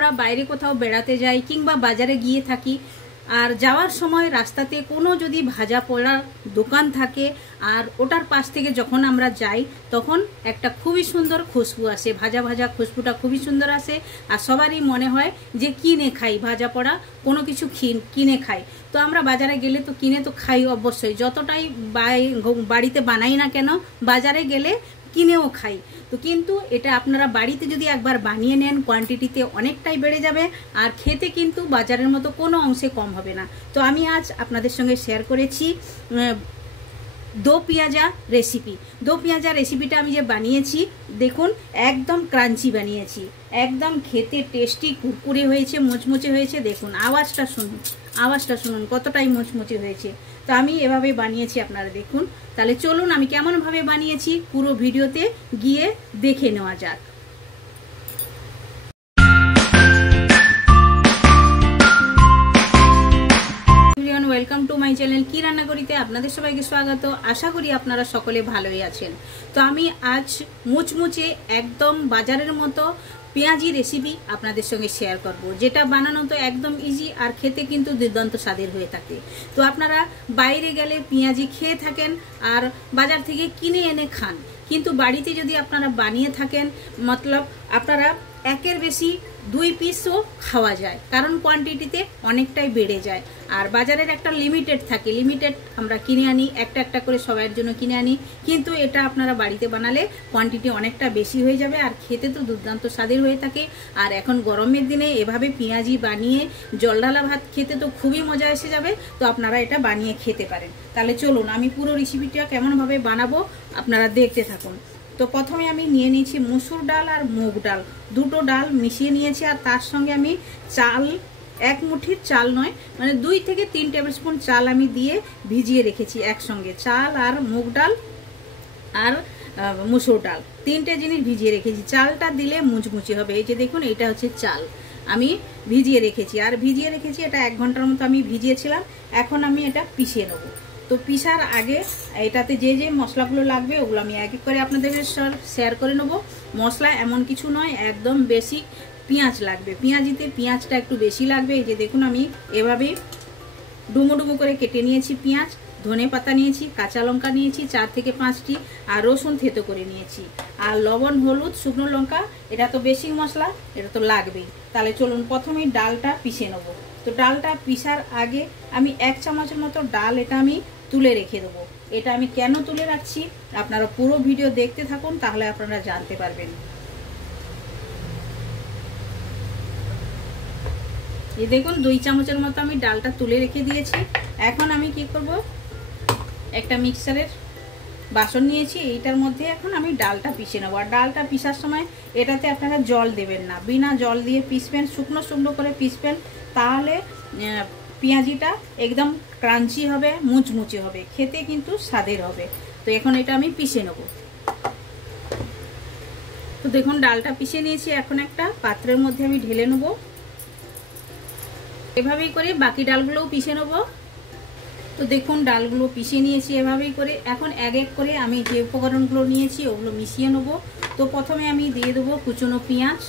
আমরা বাইরে কোথাও বেড়াতে যাই কিংবা বাজারে গিয়ে থাকি, আর যাওয়ার সময় রাস্তাতে কোনো যদি ভাজা পোড়ার দোকান থাকে আর ওটার পাশ থেকে যখন আমরা যাই তখন একটা খুবই সুন্দর খুশবু আসে, ভাজা ভাজা খুশবুটা খুবই সুন্দর আসে। আর সবারই মনে হয় যে কিনে খাই, ভাজা পোড়া কোনো কিছু কিনে খাই। তো আমরা বাজারে গেলে তো কিনে তো খাই অবশ্যই, যতটাই বাড়িতে বানাই না কেন বাজারে গেলে কিনেও খাই। তো কিন্তু এটা আপনারা বাড়িতে যদি একবার বানিয়ে নেন কোয়ান্টিটিতে অনেকটাই বেড়ে যাবে, আর খেতে কিন্তু বাজারের মতো কোনো অংশে কম হবে না। তো আমি আজ আপনাদের সঙ্গে শেয়ার করেছি দো পেঁয়াজা রেসিপি। দো পেঁয়াজা রেসিপিটা আমি যে বানিয়েছি দেখুন একদম ক্রাঞ্চি বানিয়েছি, একদম খেতে টেস্টি কুরকুরে হয়েছে, মুচমুচে হয়েছে। দেখুন আওয়াজটা শুনুন কতটাই মুচমুচে হয়েছে। তো আমি এভাবে বানিয়েছি, আপনারা দেখুন। তাহলে চলুন আমি কেমনভাবে বানিয়েছি পুরো ভিডিওতে গিয়ে দেখে নেওয়া যাক। ওয়েলকাম টু মাই চ্যানেল কি রান্না করিতে আপনাদের সবাইকে স্বাগত। আশা করি আপনারা সকলে ভালোই আছেন। তো আমি আজ মুচমুচে একদম বাজারের মতো পেঁয়াজি রেসিপি আপনাদের সঙ্গে শেয়ার করব, যেটা বানানো তো একদম ইজি আর খেতে কিন্তু দুর্দান্ত স্বাদের হয়ে থাকে। তো আপনারা বাইরে গেলে পেঁয়াজি খেয়ে থাকেন আর বাজার থেকে কিনে এনে খান, কিন্তু বাড়িতে যদি আপনারা বানিয়ে থাকেন মতলব আপনারা একের বেশি 2 পিসও খাওয়া যায়, কারণ কোয়ান্টিটিতে অনেকটাই বেড়ে যায়। আর বাজারের একটা লিমিটেড থাকে, লিমিটেড আমরা কিনে আনি, একটা করে সবার জন্য কিনে আনি, কিন্তু এটা আপনারা বাড়িতে বানালে কোয়ান্টিটি অনেকটা বেশি হয়ে যাবে আর খেতে তো দুর্দান্ত স্বাদের হয়ে থাকে। আর এখন গরমের দিনে এভাবে পেঁয়াজি বানিয়ে জল ঢালা ভাত খেতে তো খুবই মজা এসে যাবে। তো আপনারা এটা বানিয়ে খেতে পারেন। তাহলে চলুন আমি পুরো রেসিপিটা কেমনভাবে বানাবো আপনারা দেখতে থাকুন। তো প্রথমে আমি নিয়ে নিয়েছি মুসুর ডাল আর মুগ ডাল, দুটো ডাল মিশিয়ে নিয়েছি। আর তার সঙ্গে আমি চাল, 1 মুঠির চাল নয় মানে 2 থেকে 3 টেবিল স্পুন চাল আমি দিয়ে ভিজিয়ে রেখেছি একসঙ্গে। চাল আর মুগ ডাল আর মুসুর ডাল 3টে জিনিস ভিজিয়ে রেখেছি। চালটা দিলে মুচমুচে হবে। এই যে দেখুন এটা হচ্ছে চাল আমি ভিজিয়ে রেখেছি, আর ভিজিয়ে রেখেছি এটা 1 ঘন্টার মতো আমি ভিজিয়েছিলাম। এখন আমি এটা পিষিয়ে নেব। তো পিসার আগে এটাতে যে যে মশলাগুলো লাগবে ওগুলো আমি এক এক করে আপনাদের শেয়ার করে নেব। মশলা এমন কিছু নয়, একদম বেসিক পেঁয়াজ লাগবে, পেঁয়াজিতে পেঁয়াজটা একটু বেশি লাগবে। এই যে দেখুন আমি এভাবে ডুমো ডুমো করে কেটে নিয়েছি পেঁয়াজ, ধনে পাতা নিয়েছি, কাঁচা লঙ্কা নিয়েছি 4 থেকে 5টি, আর রসুন থেতো করে নিয়েছি, আর লবণ, হলুদ, শুকনো লঙ্কা। এটা তো বেসিক মশলা, এটা তো লাগবেই। তাহলে চলুন প্রথমেই ডালটা পিষে নেব। তো ডালটা পিসার আগে আমি 1 চামচের মতো ডাল এটা আমি তুলে রেখে দেবো। এটা আমি কেন তুলে রাখছি আপনারা পুরো ভিডিও দেখতে থাকুন, তাহলে আপনারা জানতে পারবেন। এই দেখুন 2 চামচের মতো আমি ডালটা তুলে রেখে দিয়েছি। এখন আমি কি করব, একটা মিক্সারের বাসন নিয়েছি, এইটার মধ্যে এখন আমি ডালটা পিষে নেবো। আর ডালটা পিসার সময় এটাতে আপনারা জল দেবেন না, বিনা জল দিয়ে পিসবেন, শুকনো শুকনো করে পিসবেন, তাহলে পেঁয়াজিটা একদম ক্রাঞ্চি হবে, মুচমুচে হবে, খেতে কিন্তু স্বাদের হবে। তো এখন এটা আমি পিষে নেব। তো দেখুন ডালটা পিষে নিয়েছি, এখন একটা পাত্রের মধ্যে আমি ঢেলে নেব। এভাবেই করে বাকি ডালগুলোও পিষে নেব। তো দেখুন ডালগুলো পিষে নিয়েছি এভাবেই করে। এখন এক এক করে আমি যে উপকরণগুলো নিয়েছি ওগুলো মিশিয়ে নেব। তো প্রথমে আমি দিয়ে দেবো কুচনো পেঁয়াজ,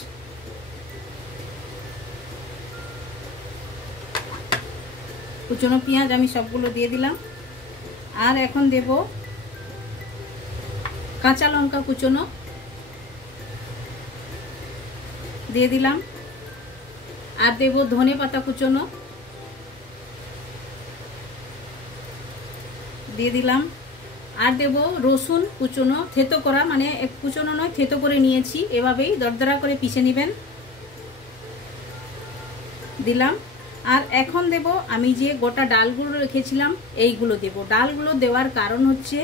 কুচনো পেঁয়াজ আমি সবগুলো দিয়ে দিলাম। আর এখন দেব কাঁচা লঙ্কা কুচনো দিয়ে দিলাম, আর দেব ধনে পাতা কুচনো দিয়ে দিলাম, আর দেব রসুন কুচনো থেতো করা, মানে কুচনো নয় থেতো করে নিয়েছি, এভাবেই দরদরা করে পিষে নেবেন, দিলাম। আর এখন দেব আমি যে গোটা ডালগুলো রেখেছিলাম এইগুলো দেব। ডালগুলো দেওয়ার কারণ হচ্ছে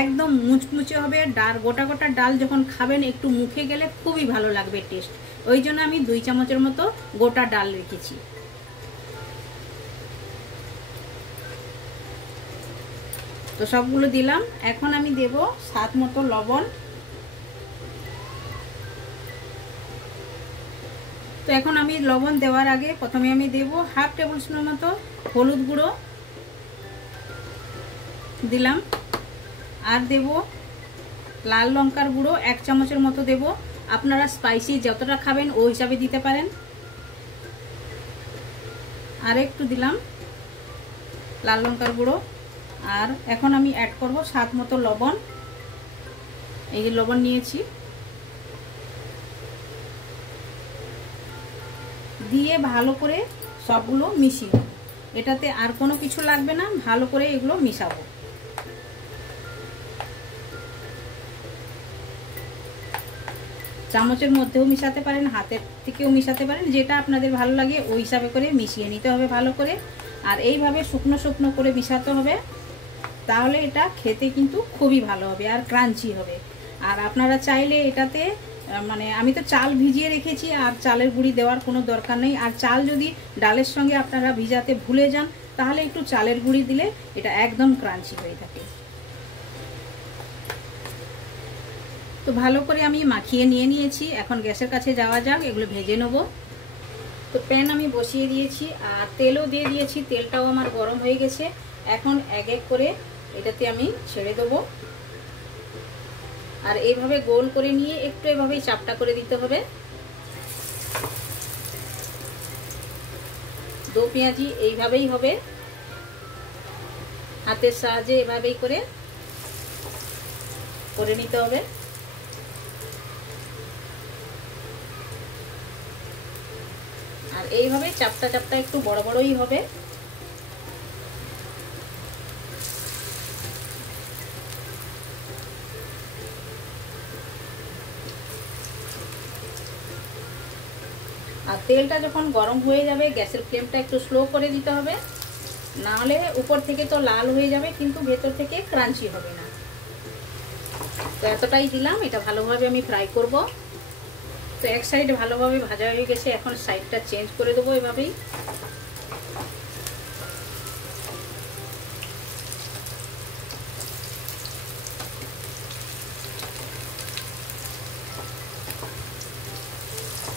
একদম মুচমুচে হবে ডাল, গোটা গোটা ডাল যখন খাবেন একটু মুখে গেলে খুবই ভালো লাগবে টেস্ট, ওই জন্য আমি 2 চামচের মতো গোটা ডাল রেখেছি। তো সবগুলো দিলাম। এখন আমি দেব স্বাদ মতো লবণ। তো এখন আমি লবণ দেওয়ার আগে প্রথমে আমি দেব 1/2 টেবিল স্পুনের মতো হলুদ গুঁড়ো দিলাম, আর দেব লাল লঙ্কার গুঁড়ো 1 চামচের মতো দেব। আপনারা স্পাইসি যতটা খাবেন ওই হিসাবে দিতে পারেন। আর একটু দিলাম লাল লঙ্কার গুঁড়ো। আর এখন আমি অ্যাড করব স্বাদ মতো লবণ। এই যে লবণ নিয়েছি, দিয়ে ভালো করে সবগুলো মিশিয়ে, এটাতে আর কোনো কিছু লাগবে না, ভালো করে এগুলো মিশাবো। চামচের মধ্যেও মিশাতে পারেন, হাতের থেকেও মিশাতে পারেন, যেটা আপনাদের ভালো লাগে ওই হিসাবে করে মিশিয়ে নিতে হবে ভালো করে। আর এইভাবে শুকনো শুকনো করে মিশাতে হবে, তাহলে এটা খেতে কিন্তু খুবই ভালো হবে আর ক্রাঞ্চি হবে। আর আপনারা চাইলে এটাতে মানে আমি তো চাল ভিজিয়ে রেখেছি, আর চালের গুঁড়ি দেওয়ার কোনো দরকার নেই। আর চাল যদি ডালের সঙ্গে আপনারা ভিজাতে ভুলে যান, তাহলে একটু চালের গুঁড়ি দিলে এটা একদম ক্রাঞ্চি হয়ে থাকে। তো ভালো করে আমি মাখিয়ে নিয়েছি। এখন গ্যাসের কাছে যাওয়া যাক, এগুলো ভেজে নেব। তো প্যান আমি বসিয়ে দিয়েছি আর তেলও দিয়ে দিয়েছি, তেলটাও আমার গরম হয়ে গেছে। এখন এক এক করে এটাতে আমি ছেড়ে দেবো। আর এইভাবে গোল করে নিয়ে একটু এভাবেই চাপটা করে দিতে হবে। দো পেঁয়াজি এইভাবেই হবে, হাতের সাহায্যে এভাবেই করে নিতে হবে। আর এইভাবে চাপটা চাপটা একটু বড় বড়ই হবে। আর তেলটা যখন গরম হয়ে যাবে, গ্যাসের ফ্লেমটা একটু স্লো করে দিতে হবে, না হলে উপর থেকে তো লাল হয়ে যাবে কিন্তু ভেতর থেকে ক্রাঞ্চি হবে না। তো এতটাই দিলাম, এটা ভালোভাবে আমি ফ্রাই করব। তো এক সাইড ভালোভাবে ভাজা হয়ে গেছে, এখন সাইডটা চেঞ্জ করে দেবো এভাবেই।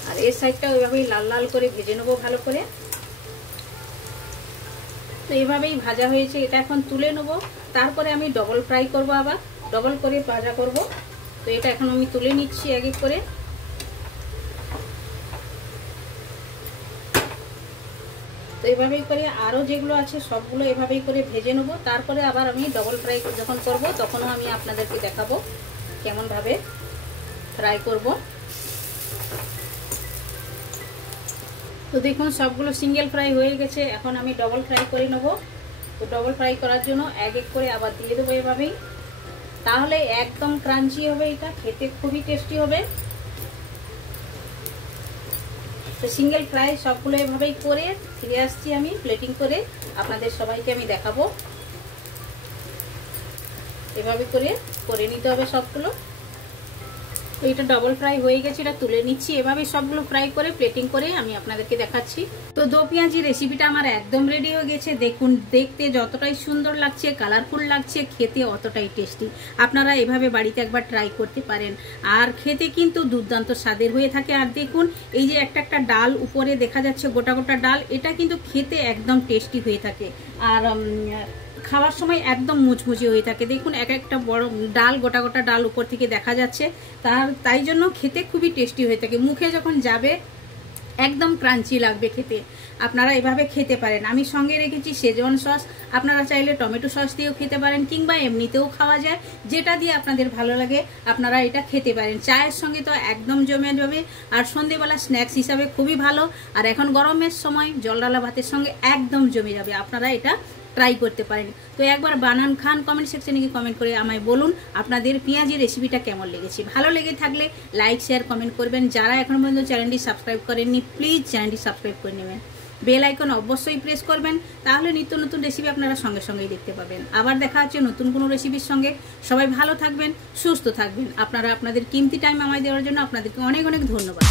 আর এই সাইডটা ওইভাবেই লাল লাল করে ভেজে নেবো ভালো করে। তো এইভাবেই ভাজা হয়েছে, এটা এখন তুলে নেব। তারপরে আমি ডবল ফ্রাই করব, আবার ডবল করে ভাজা করব। তো এটা এখন আমি তুলে নিচ্ছি এক এক করে। তো এইভাবেই করে আরও যেগুলো আছে সবগুলো এভাবেই করে ভেজে নেব। তারপরে আবার আমি ডবল ফ্রাই যখন করব, তখনও আমি আপনাদেরকে দেখাবো কেমনভাবে ফ্রাই করব। তো দেখুন সবগুলো সিঙ্গেল ফ্রাই হয়ে গেছে, এখন আমি ডবল ফ্রাই করে নেব। তো ডবল ফ্রাই করার জন্য এক এক করে আবার দিয়ে দেবো এভাবেই, তাহলে একদম ক্রাঞ্চি হবে, এটা খেতে খুবই টেস্টি হবে। তো সিঙ্গেল ফ্রাই সবগুলো এভাবেই করে ফিরে আসছি আমি প্লেটিং করে, আপনাদের সবাইকে আমি দেখাবো। এভাবে করে নিতে হবে সবগুলো। তো এটা ডবল ফ্রাই হয়ে গেছে, এটা তুলে নিচ্ছি। এভাবে সবগুলো ফ্রাই করে প্লেটিং করে আমি আপনাদেরকে দেখাচ্ছি। তো দো পেঁয়াজি রেসিপিটা আমার একদম রেডি হয়ে গেছে। দেখুন দেখতে যতটাই সুন্দর লাগছে, কালারফুল লাগছে, খেতে অতটাই টেস্টি। আপনারা এভাবে বাড়িতে একবার ট্রাই করতে পারেন, আর খেতে কিন্তু দুর্দান্ত স্বাদের হয়ে থাকে। আর দেখুন এই যে একটা একটা ডাল উপরে দেখা যাচ্ছে, গোটা গোটা ডাল, এটা কিন্তু খেতে একদম টেস্টি হয়ে থাকে। আর খাওয়ার সময় একদম মুচমুচে হয়ে থাকে। দেখুন এক একটা বড় ডাল, গোটা গোটা ডাল উপর থেকে দেখা যাচ্ছে, তাই জন্য খেতে খুবই টেস্টি হয়ে থাকে। মুখে যখন যাবে একদম ক্রাঞ্চি লাগবে খেতে। আপনারা এভাবে খেতে পারেন। আমি সঙ্গে রেখেছি শেজওয়ান সস, আপনারা চাইলে টমেটো সস দিয়েও খেতে পারেন, কিংবা এমনিতেও খাওয়া যায়, যেটা দিয়ে আপনাদের ভালো লাগে আপনারা এটা খেতে পারেন। চায়ের সঙ্গে তো একদম জমে যাবে, আর সন্ধেবেলা স্ন্যাক্স হিসাবে খুবই ভালো। আর এখন গরমের সময় জলডালা ভাতের সঙ্গে একদম জমে যাবে। আপনারা এটা ট্রাই করতে পারেন। তো একবার বানান, খান, কমেন্ট সেকশনে গিয়ে কমেন্ট করে আমায় বলুন আপনাদের পেঁয়াজি রেসিপিটা কেমন লেগেছে। ভালো লেগে থাকলে লাইক, শেয়ার, কমেন্ট করবেন। যারা এখনো পর্যন্ত চ্যানেলটি সাবস্ক্রাইব করেননি, প্লিজ চ্যানেলটি সাবস্ক্রাইব করে নেবেন। বেল আইকন অবশ্যই প্রেস করবেন, তাহলে নিত্য নতুন রেসিপি আপনারা সঙ্গে সঙ্গেই দেখতে পাবেন। আবার দেখা হচ্ছে নতুন কোনো রেসিপির সঙ্গে। সবাই ভালো থাকবেন, সুস্থ থাকবেন। আপনারা আপনাদের কিমতি টাইম আমায় দেওয়ার জন্য আপনাদেরকে অনেক অনেক ধন্যবাদ।